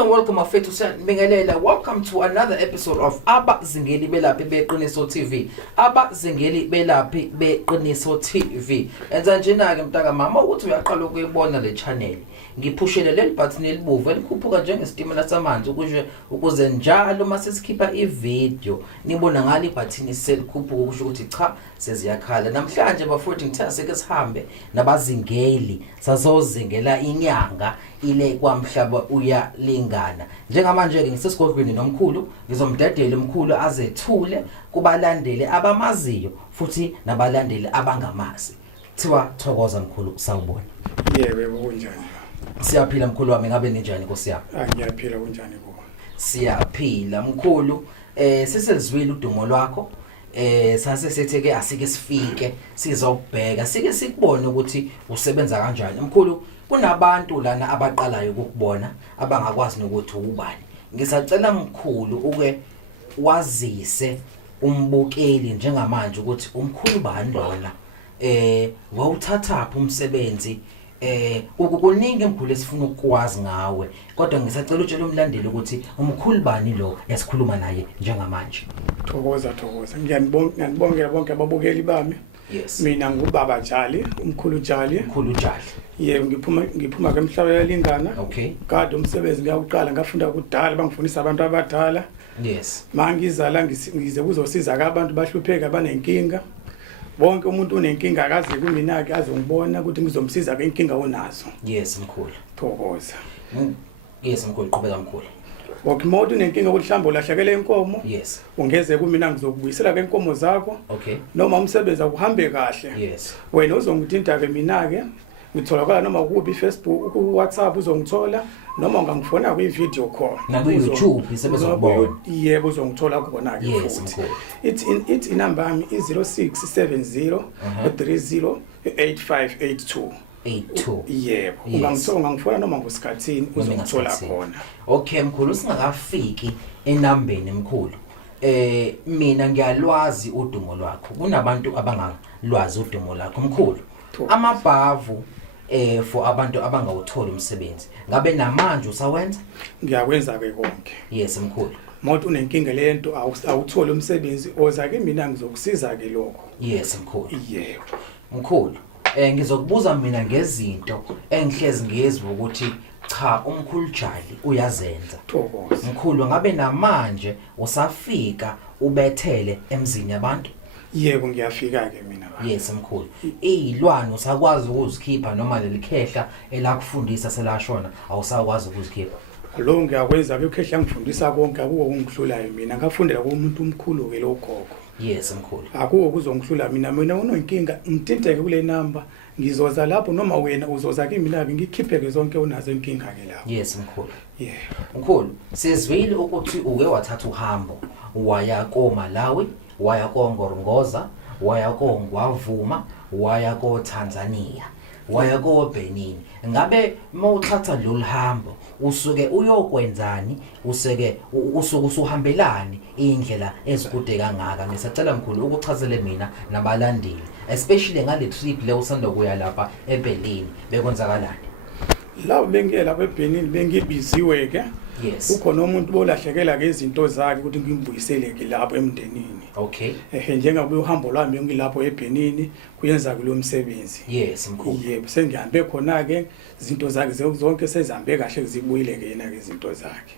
Welcome mafethu siyabingelela. Welcome to another episode of Abazingeli Belaphi Beqiniso TV. Abazingeli Belaphi Beqiniso TV. Enza njena ke mntaka mama ukuthi uyaqala ukuyibona le channel. Ngiphushele leli button elibuvu elikhuphuka njengesitimela samanzi ukuze njalo mase sikhipha ivideo nibona ngale ibutton selikhuphuka ukusho ukuthi cha seziyakhala. Namhlanje bafowethu ngithatha seke sihambe nabazingeli sazozingela inyanga ile kwamhlaba uyalingana. Njengamanje ke ngisesigodlweni nomkhulu ngizomdedela umkhulu azethule kubalandeli abamaziyo futhi nabalandeli abangamazi. Thiwa thokoza mkhulu sawubona. Yebo kunjani? Siyaphila mkhulu wami, ngabe ninjani Nkosi yami? Ngiyaphila kunjani kuwe? Siyaphila mkhulu. Siselizwile udumo lwakho. Sase setheke asike sifike sizokubheka sike sikubone ukuthi usebenza kanjani. Mkhulu, kunabantu lana abaqalayo ukukubona abangakwazi nokuthi ubani. Ngisacela mkhulu uke wazise umbukeli njengamanje ukuthi umkhulu bani lona. Wawuthathapha umsebenzi ukukuningi mkhulu esifuna ukwazi ngawe, kodwa ngisacela utshela umlandeli ukuthi umkhulu bani lo esikhuluma naye njengamanje. Thokoza. Ngiyanibongela bonke ababukeli bami. Yes. Mina ngubaba Jali, umkhulu Jali. Mkhulu Jali. Yebo ngiphuma ke emhlaba yalingana. Okay. Kade umsebenzi ngiyaqala ngafunda kudala bangifundisa abantu abadala. Yes. Mangizala ngize kuzosiza abantu bahlupheka abanenkinga. Bonke umuntu unenkinga akaze kumina ke azongibona ukuthi ngizomsiza ke inkinga onazo. Yes mkhulu. Thokoza. Yes mkhulu, qhubeka mkhulu. Wakimoto unenkinga ukuthi mhlawumbe ulahlekele inkomo. Yes. Ungeze kumina ngizokubuyisela ke inkomo zakho. Okay. Noma umsebenzi akuhambe kahle. Yes. Wena uzongithinta ke mina ke ngitholakala noma kubi Facebook, ku WhatsApp uzongithola noma ungangifona ku video call. Na ku YouTube isebezobona. Yebo uzongithola khona ke futhi. Yes mkhulu. It's inamba yami is 0670 30 8582. 82. Yebo. Ungangifona noma ngosikhathini uzongithola khona. Okay mkhulu, singakafiki enambeni mkhulu. Mina ngiyalwazi udumo lwakho. Kunabantu abangalwazi udumo lakho mkhulu. Amabhavu for abantu abangawuthola umsebenzi. Ngabe namanje usawenza? Ngiyakwenza ke konke. Yes mkhulu. Moto unenkinga lento awuthola umsebenzi oza ke mina ngizokusiza ke lokho. Yes mkhulu. Yebo. Mkhulu, ngizokubuza mina ngezinto engihlezi ngiyezwe ukuthi cha umkhulu Jali uyazenza. Thokoza. Mkhulu, ngabe namanje usafika ubethele emzini yabantu? Yebo ngiyafika ke mina. Yes mkhulu. Izilwane usakwazi ukuzikhipha noma lelikhehla elakufundisa selashona awusakwazi ukuzikhipha? Lo ngiyakwenza ke ukhehla ngifundisa konke akuwo ungihlulayo mina ngafundela kumuntu omkhulu ke lo gogo. Yes mkhulu. Akuwo kuzongihlula mina unonkinga ngithinteke kule number ngizoza lapho noma wena uzoza kimi ke ngikhiphe ke zonke unazo inkinga ke lapho. Yes mkhulu. Yeah. Mkhulu, sizwile ukuthi uke wathatha uhambo waya koMalawi, waya koNgorongoza, waya koNgwavuma, waya koTanzania, waya koBenin. Ngabe mawuthatha lolu hambo usuke uyokwenzani? Usuke usuhambelani indlela ezikude kangaka? Ngisacela mkhulu ukuchazele mina nabalandeli, especially ngale trip le usanda kuya lapha eBenin, bekwenzakalani? Lapho bengiye lapha eBenin bengibiziwe ke. Yes. Ukhona umuntu bolahlekela ke izinto zakhe ukuthi ngimbuyisele ke lapho emndenini. Okay. Njengabe uhambo lwami ngilapho eBenin kuyenza kulo msebenzi. Yes mkhulu. Yebo sengihambe khona ke izinto zakhe zonke sezihambe kahle zibuyile ke yena ke izinto zakhe.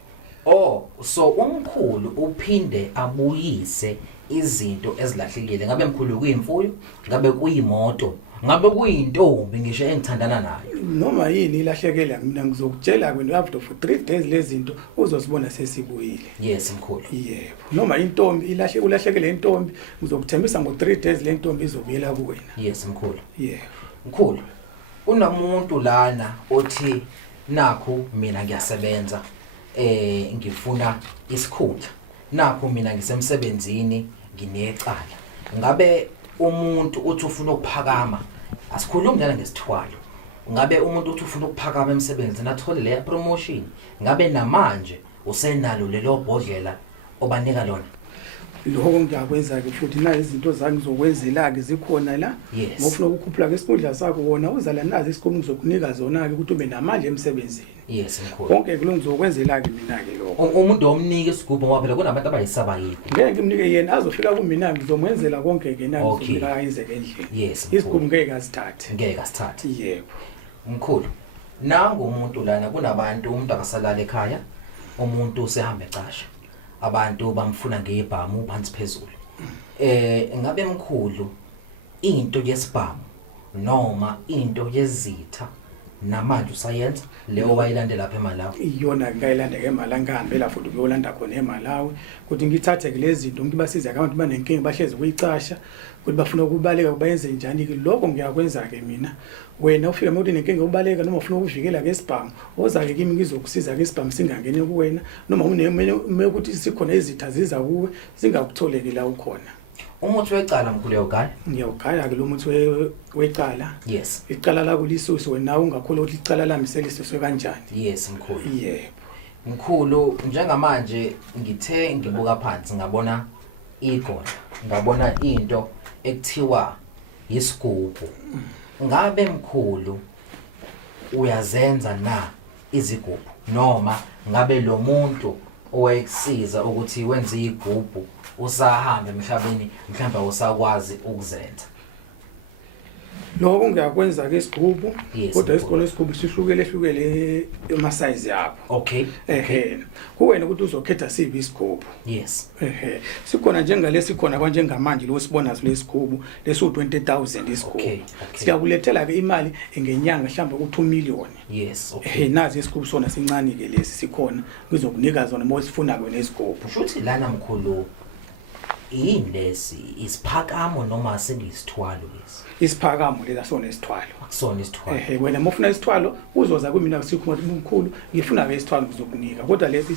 Oh, so umkhulu uphinde abuyise izinto ezilahlekile. Ngabe mkhulu kuyimfuyo, ngabe kuyimoto, ngabe kuyintombi ngisho engithandana nayo. Noma yini ilahlekela mina ngizokutshela kwena after for 3 days lezinto uzosibona sesibuyile. Yes mkhulu. Yebo. Noma intombi ulahlekele intombi ngizokuthembisa ngo3 days le ntombi izobuyela kuwena. Yes mkhulu. Yebo. Mkhulu, unamuntu lana othi nakho mina ngiyasebenza ngifuna isikhundla. Nakho mina ngisemsebenzini nginecala. Ngabe umuntu uthi ufuna ukuphakama asikhulumi lana ngesithwalo. ngabe umuntu uthi ufuna ukuphakama emsebenzini athole le promotion ngabe namanje usenalo lelo bhodlela obanika lona lokho ngiyakwenza ke futhi na izinto zami ngizokwenzela ke zikhona la ngofuna ukukhuphula ke isikhundla sakho wona uzala nazi isikhulu ngizokunika zona ke ukuthi ube namandla emsebenzini yes mkhulu konke ke lo ngizokwenzela ke mina ke lokho umuntu omnika isigubhu ngoba phela kunabantu abayisaba yini ngeke ngimnike yena azofika kumina ngizomwenzela konke ke na ngizomnika ayenze endlini yes isigubhu ngeke asithathe yebo mkhulu nangu umuntu lana kunabantu umuntu akasalala ekhaya umuntu usehamba ecasha abantu bamfuna ngebhamu phansi phezulu ngabe mkhulu into yesibhamu noma into yezitha namanje usayenza leyo wayilandela lapha eMalawi iyona ngayilanda eMalawi ngihambela futhi ukuyolanda khona eMalawi ukuthi ngithathe lezi zinto ngibasiza abantu banenkinga bahlezi kuyicasha ukuthi bafuna ukubaleka kubayenze njani ke lokho ngiyakwenza ke mina wena ufika mawuthi nenkinga ubaleka noma ufuna ukuvikela ke isibhamu oza ke kimi ngizokusiza ke isibhamu singangene kuwena noma ukuthi sikhona izitha ziza kuwe singakutholeki la ukhona umuthi wecala mkhulu uyawugaya ngiyawugaya ke lo muthi wecala yes icala la kulisusi wena ungakholwa ukuthi icala lami selisiswe kanjani yes mkhulu yebo mkhulu njengamanje ngithe ngibuka phansi ngabona igona ngabona into ekuthiwa isigubhu ngabe mkhulu uyazenza na izigubhu noma ngabe lo muntu owayekusiza ukuthi wenze igubhu usahamba emhlabeni mhlawumbe usakwazi ukuzenza lokho ngiyakwenza ke isigubhu kodwa isikole isigubhu sihlukele ema size yakho okay kuwena ukuthi uzokhetha sibi isigubhu yes sikhona njengalesi khona kwanjengamanje lo sibona lesigubhu leso 20,000 isigubhu siyakulethela ke imali ngenyanga mhlawumbe ku2 million yes okay nazi isigubhu sona sincane ke lesi sikhona ngizokunika zona mawusifuna kwe nesigubhu futhi lana mkhulu yini lesi isiphakamo noma sengiyisithwalo lesi isiphakamo lela sona isithwalo akusona isithwalo wena mofuna isithwalo uzoza kumina kusikhuma umkhulu ngifuna ke isithwalo ngizokunika kodwa lesi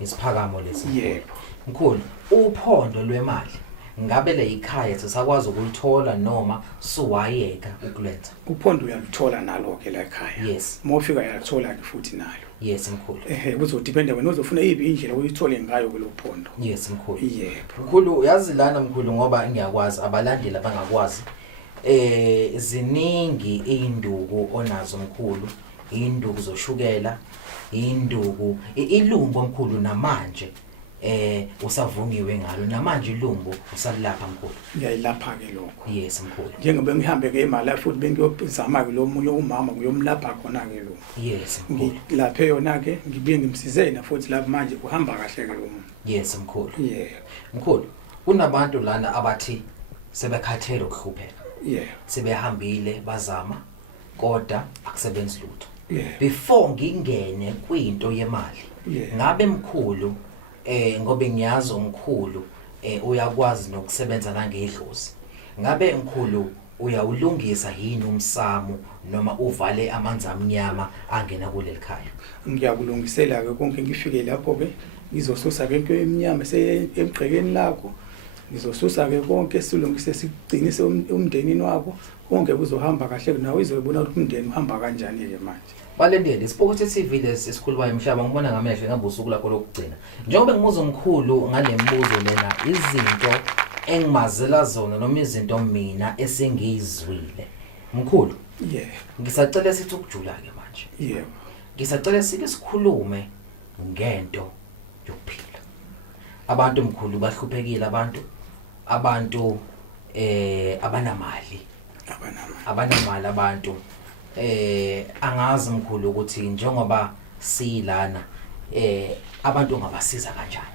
isiphakamo lesi yebo mkhulu uphondo lwemali ngabe le ikhaya sisakwazi ukulithola noma suwayeka ukulenza uphondo uyalithola nalo ke la ekhaya yes mofika uyalithola ke futhi nalo yes mkhulu kuzodependa wena uzofuna ipi indlela uyithole ngayo kulophondo yes mkhulu yebo mkhulu uyazi lana mkhulu ngoba ngiyakwazi abalandeli abangakwazi ziningi induku onazo mkhulu induku zoshukela induku ilungu omkhulu namanje usavungiwe ngalo namanje ilungu usalapha mkhulu ngiyayilapha ke lokho yes mkhulu njengoba ngihambe ke eMalawi futhi bengiyozama ke lo munye umama kuyomlapha khona ke lo yes mkhulu ngilaphe yona ke ngibuye ngimsizena futhi lapha manje uhamba kahle ke lo muntu yes mkhulu yeah mkhulu kunabantu lana abathi sebekhathele ukuhlupheka yeah sebehambile bazama kodwa akusebenzi lutho yeah before ngingene kwinto yemali ngabe mkhulu ngobe ngiyazi umkhulu uyakwazi nokusebenza nangedlozi ngabe mkhulu uyawulungisa yini umsamo noma uvale amanzi amnyama angena kuleli khaya ngiyakulungisela ke konke ngifike lapho ke ngizosusa ke into eminyama emgqekeni lakho ngizosusa ke konke silungise sigcinise umndenini wakho konke kuzohamba kahle nawe izobona ukuthi umndeni uhamba kanjani ke manje balendele Sport TV lesi esikhulu baye emhlaba ngibona ngamehlo ngabe usuku lakho lokugcina njengoba ngimuza umkhulu ngalembuzo lena izinto engimazela zona noma izinto mina esengizwile mkhulu ngisacela sithi ukujula ke manje ngisacela sike sikhulume ngento yokuphila abantu mkhulu bahluphekile abantu abanamali abantu angazi mkhulu ukuthi njengoba silana abantu ngabasiza kanjani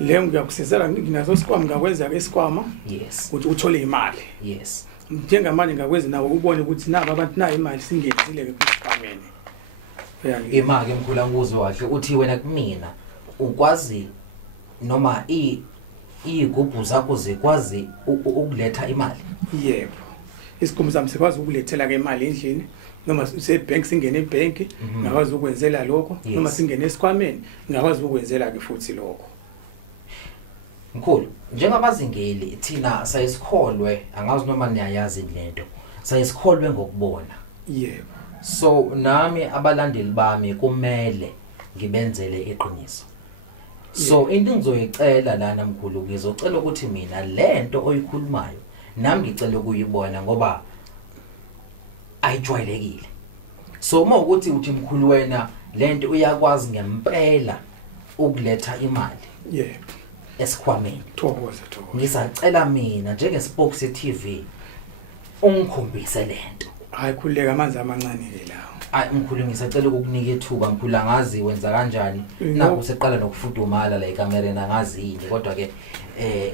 le ngiyakusizela nginazo sikwama ngakwenza ke isikwama yes ukuthi uthole imali yes njengamanje ngakwenza nawe ubone ukuthi nabo abantu nayo imali singenzile ke kusikwameni imali emkhulu anguzwe kahle uthi wena kumina ukwazi noma igubhu zakho zikwazi ukuletha imali yebo isigumi sami sikwazi ukulethela ke imali endlini noma sebank singene ebank ngakwazi ukwenzela lokho noma singene esikwameni ngakwazi ukwenzela ke futhi lokho mkhulu njengabazingeli thina sayisikholwe angazi noma niyayazi lento sayisikholwe ngokubona yebo So nami abalandeli bami kumele ngibenzele iqiniso. So into engizoyicela lana mkhulu ngizocela ukuthi mina lento oyikhulumayo nami ngicela ukuyibona ngoba ayijwayelekile. So uma ukuthi uthi mkhulu wena lento uyakwazi ngempela ukuletha imali yebo esikhwameni. thokoza Ngisacela mina njengespokes TV ungikhombise lento. hayi khuleka amanzi amancane ke lawo Ay mkhulu ngisacela ukukunika ithuba mkhulu angazi wenza kanjani naku seqala nokufudumala la ekamereni angazi yini kodwa ke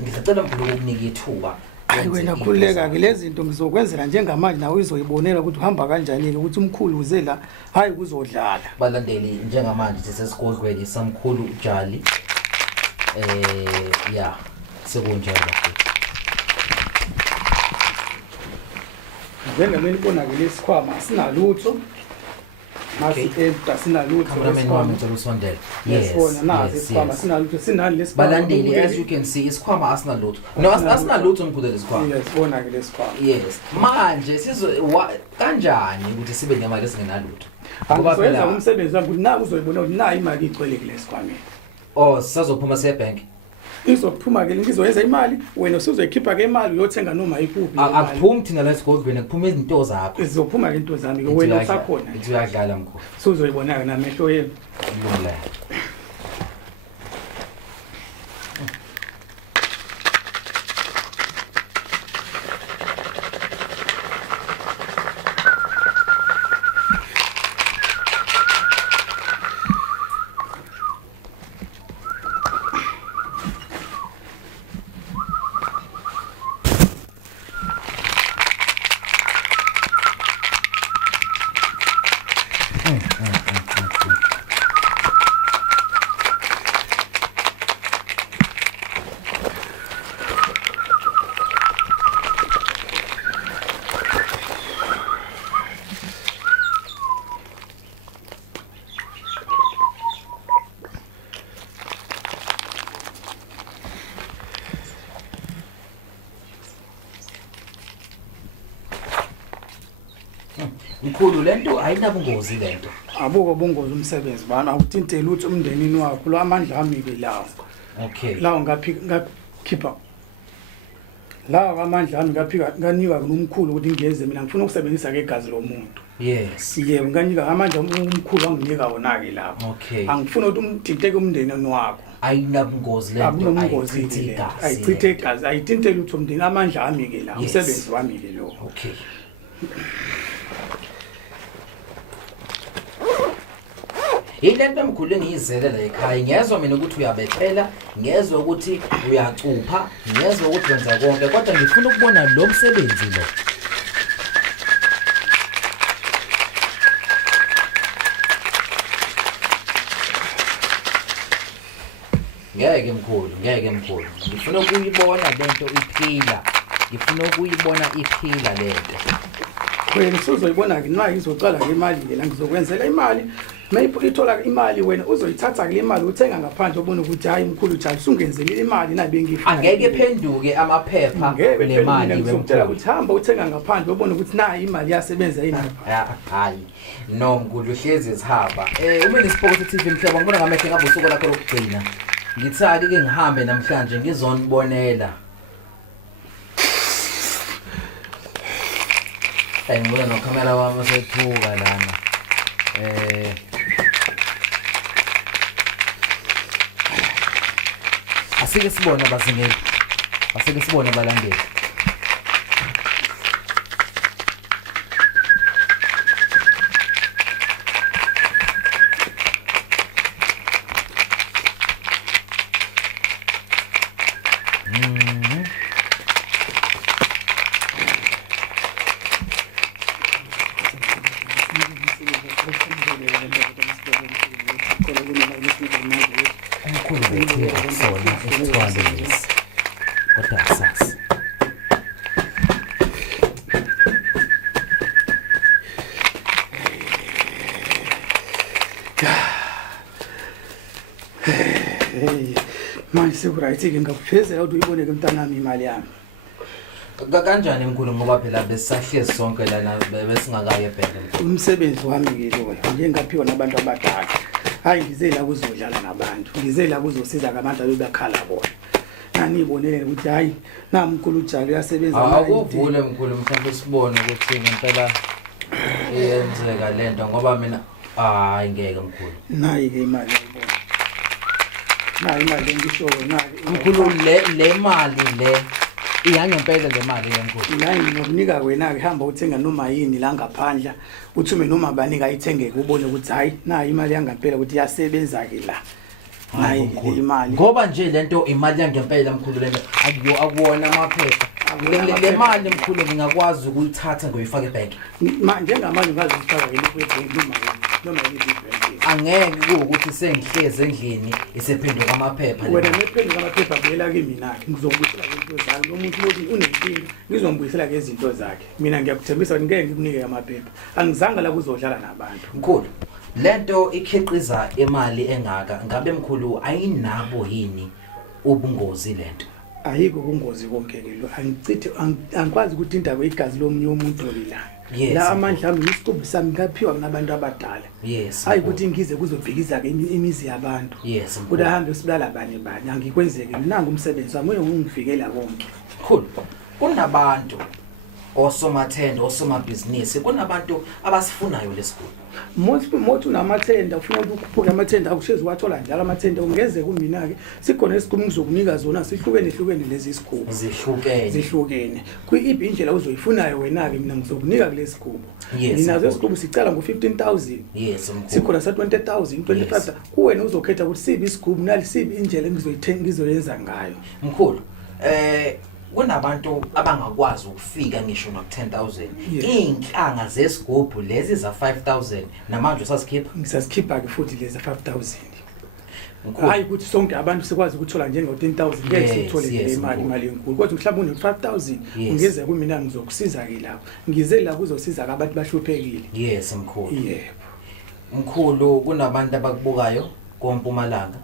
ngisacela mkhulu ukukunika ithuba. hayi wena khuleka ke lezi zinto ngizokwenzela njengamanje nawe uzoyibonela ukuthi uhamba kanjani ukuthi umkhulu uze la hayi kuzodlala. Balandeli njengamanje sisesigodlweni samkhulu uJali ya sekunjalo futhi. Njengameni ibona ke lesikhwama sinalutho masi empta sinalutho Cameraman wami ngicela usondele. Yes bona nazi isikhwama sinalutho sinani lesikhwama. Balandeli as you can see isikhwama asinalutho. No asinalutho ngikhude lesikhwama. Yes bona ke lesikhwama. Yes manje kanjani ukuthi sibe nemali esingenalutho? Ngoba phela umsebenzi wami ukuthi naku uzoyibona ukuthi nayi imali igcwele ke lesikhwama. Oh sisazophuma siye bank. Izophuma ke ngizoyenza imali wena usuzoyikhipha ke imali uyothenga noma ikuphi imali. Akuphumi thina la esigodlweni kuphuma izinto zakho. Izophuma ke into zami ke wena usakhona. Uyadlala mkhulu. Uzoyibona ke namehlo yenu. Ngibona. Mkhulu lento ayinabungozi lento. Abuko bungozi umsebenzi bani awuthintele uthi umndenini wakho lo amandla ami ke lawo. Okay. Lawo ngakhipha. Lawo amandla ami nganika nomkhulu ukuthi ngiyeze mina ngifuna ukusebenzisa ke igazi lomuntu. Yes. Yebo nganika amandla umkhulu wanginika wona ke lapho. Okay. Angifuna ukuthi umthinteke umndeni wakho. Ayinabungozi lento ayichithe igazi ayithintele uthi umndeni amandla ami ke lawo umsebenzi wami ke lo. Okay. Ilento mkhulu engiyizele la ekhaya ngezwe mina ukuthi uyabethela ngezwe ukuthi uyacupha ngezwe ukuthi wenza konke kodwa ngifuna ukubona lo msebenzi lo. Ngeke mkhulu ngifuna ukuyibona lento iphila ngifuna ukuyibona iphila lento. Wena uzoyibona ke nayi izocala ke imali ke la ngizokwenzela imali mayipho ithola imali wena uzoyithatha ke le mali uthenga ngaphandle ubone ukuthi hayi mkhulu Jali usungenzele imali nabe ngifuna angeke phenduke amaphepha nemali ngizokutshela ukuthi hamba uthenga ngaphandle ubone ukuthi nayi imali yasebenza yini hayi no mkhulu hlezi sihamba uma nisipokothe TV mhlaba ngibona ngamehlo ngabe usuku lakho lokugcina ngithaki ke ngihambe namhlanje ngizonibonela ngibona no camera wami sethuka lana asike sibone abazingeli asike sibone abalandeli manje sekuright ke ngakuphezela ukuthi uyibone ke mntanami imali yami Kanjani mkhulu ngoba phela besisahlezi sonke lana besingakaye ebheke. Umsebenzi wami ke loyo ngengaphiwa nabantu abadala. Hayi ngize la kuzodlala nabantu. Ngize la kuzosiza abantu abebakhala bona. Nanibonele ukuthi hayi namkhulu uJali uyasebenza naye. Akuvule mkhulu mhlawumbe sibone ukuthi ngempela iyenzeka lento ngoba mina hayi ngeke mkhulu. Nayi ke imali uyibona. Nayi imali ngisho nayi. Mkhulu le mali le iyangempela le mali lenkulu. Nayi ngokunika wena ke hamba uthenga noma yini la ngaphandla uthume noma banika ayithengeke ubone ukuthi hayi nayi imali yangempela ukuthi iyasebenza ke la. Hayi imali ngoba nje lento imali yangempela mkhulu lento akuwona amaphepha. Le mali mkhulu ngingakwazi ukuyithatha ngoyifaka ebank. Manje njengamanje ngazifaka ebank noma yini angeke ukuthi sengihleze endlini isephenduka amaphepha. Wena nephenduka amaphepha buyela kimi ngizokubuyisela izinto zami. Lo muntu lothi unenkinga ngizombuyisela ke izinto zakhe. Mina ngiyakuthembisa ukuthi ngeke ngikunike amaphepha. Angizange la kuzodlala nabantu. Mkhulu lento ikhiqiza imali engaka ngabe mkhulu ayinabo yini ubungozi lento? Ayikho kungozi konke ke lo angichithe angikwazi ukuthi indaba igazi lomunye umuntu lelanga. La amandla ami isiqubu sami ngaphiwa kunabantu abadala. Hayi ukuthi ngize kuzobhikiza ke imizi yabantu. Kuda hambe sibulala bani angikwenzeke nangu umsebenzi wami ungifikela konke. Cool. Kunabantu osomathenda osomabhizinisi kunabantu abasifunayo lesikole. Mothi unamathenda ufuna ukukhuphuka amathenda akushezi wathola njalo amathenda ungeze kumina ke sikhona esikhulu ngizokunika zona sihlukene lezi isikhubu zihlukene kuyipi indlela uzoyifunayo wena ke mina ngizokunika kulesi sikhubu ninazo isikhubu sicala ngo15,000 sikhona sa 20,000 25,000 kuwena uzokhetha ukuthi sibi isikhubu nali sibi indlela ngizoyenza ngayo. Mkhulu kunabantu abangakwazi ukufika ngisho na 10,000 inhlanga zesigubhu lezi za 5,000 namanje ngisasikhipa ke futhi lezi 5,000. Hayi ukuthi sonke abantu sikwazi ukuthola njengo 10,000 ngeke sithole le imali enkulu kodwa mhlawumbe une 5,000 ungeze kumina ngizokusiza ke lapho ngize la kuzosiza abantu bahluphekile. Mkhulu. Yebo mkhulu kunabantu abakubukayo koMpumalanga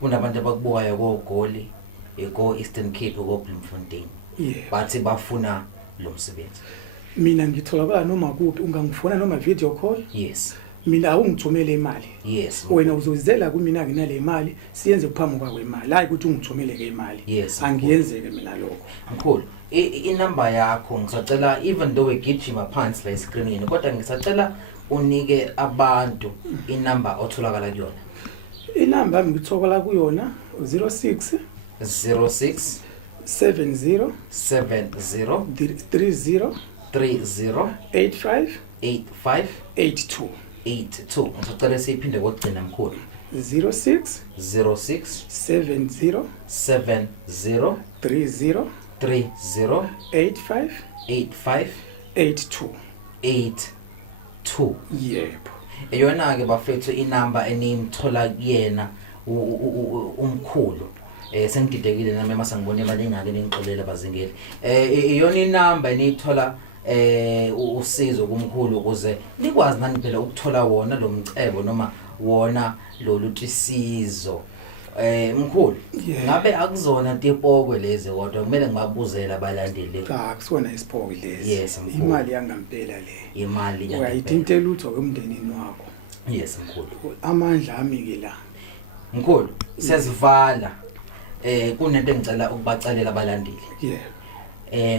kunabantu abakubukayo koGoli eko Eastern Cape ko Bloemfontein. Bathi bafuna lo msebenzi. Mina ngitholakala noma kuphi ungangifona noma video call. Mina awungithumele imali. Wena uzozizela kumina ke nale imali siyenze kuphambi kwakweimali. Hayi ukuthi ungithumele ke imali. Angiyenzeke mina lokho. Mkhulu inamba yakho ngisacela even though egijima phansi la screenini kodwa ngisacela unike abantu inamba otholakala kuyona. Inamba yami ngithokola kuyona 06 70 30 85 82. Ngicela siphinde kokugcina mkhulu 06 70 30 85 82. Yebo. Eyona ke bafethu inamba enimthola kuyena umkhulu. Sengididekile nami mase ngibone imali engake ningixolela bazingeli. Iyona inamba enithola usizo kumkhulu ukuze nikwazi nani phela ukuthola wona lo mcebo noma wona lo lutisizo. Mkhulu ngabe akuzona tipokwe lezi kodwa kumele ngibabuzela abalandeli. Cha akusona isipokwe lezi. Imali yangempela le. Imali yangempela. Uyayithintela utho kwemndenini wakho. Mkhulu. Amandla ami ke la. Mkhulu siyazivala. Kunento engicela ukubacalela abalandeli.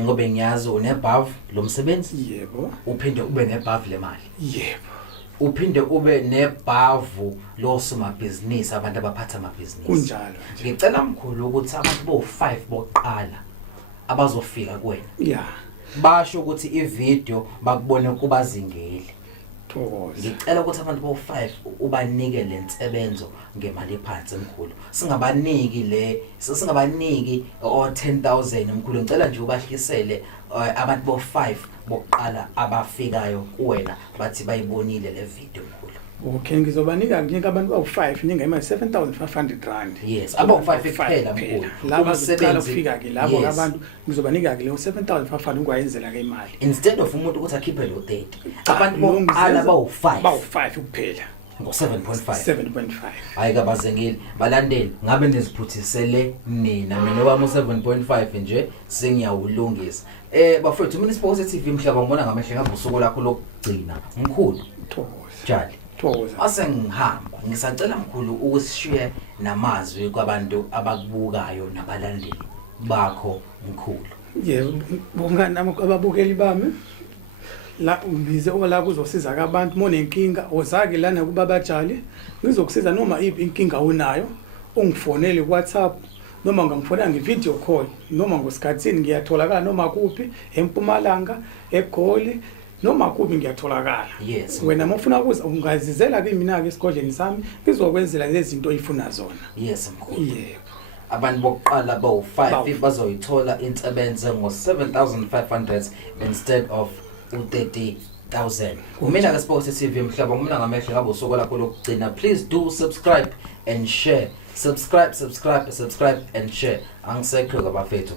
Ngobe ngiyazi unebhavu lo msebenzi. Yebo. Uphinde ube nebhavu lemali. Yebo. Uphinde ube nebhavu lo somabhizinisi abantu abaphatha amabhizinisi. Kunjalo. Ngicela mkhulu ukuthi abantu bo5 boqala abazofika kuwena. Basho ukuthi ivideo bakubone kubazingeli. Ngicela ukuthi abantu bo5 ubanike lensebenzo ngemali ephansi mkhulu. Singabaniki o 10,000 mkhulu. Ngicela nje ubahlisele abantu bo5 boqala abafikayo kuwena bathi bayibonile le video mkhulu. Okay ngizobanika ngeke abantu bawu5 ninga imali 7,500 rand. Aba5 kuphela mkhulu. Laba sebenza ukufika ke labo abantu ngizobanika ke le 7,500 ungwayenzela ke imali. Instead of umuntu ukuthi akhiphe lo 30. Abantu boqala bawu5 kuphela. ngo-7.5 7.5. hayi kabazengeli balandeli ngabe niziphuthisele nina mina wami u7.5 nje sengiyawulungisa bafowethu mina iSport TV mhlaba ngibona ngamehlo ngabe usuku lakho lokugcina mkhulu Jali ase ngihamba ngisacela mkhulu ukusishare namazwi kwabantu abakubukayo nabalandeli bakho mkhulu. Yebo bongani ababukeli bami la ngize ola kuzosiza abantu monenkinga ozake lana kuba bajali ngizokusiza noma iphi inkinga unayo ungifonele WhatsApp noma ngamfonela ngevideo call noma ngosikhatsini ngiyatholakala noma kuphi eMpumalanga eGoli noma kuphi ngiyatholakala. Yes Wena mufuna ukuza ungazizela ke mina ke esigodleni sami ngizokwenzela lezi zinto oyifuna zona. Yes mkhulu. Yebo. Abantu bokuqala bawu5 bazoyithola insebenze ngo7,500 instead of u30,000. Mina ke Sports TV mhlaba ngimna ngamehlo ngabe usuku lakho lokugcina. Please do subscribe and share. Subscribe and share. Angisekho kabafethu.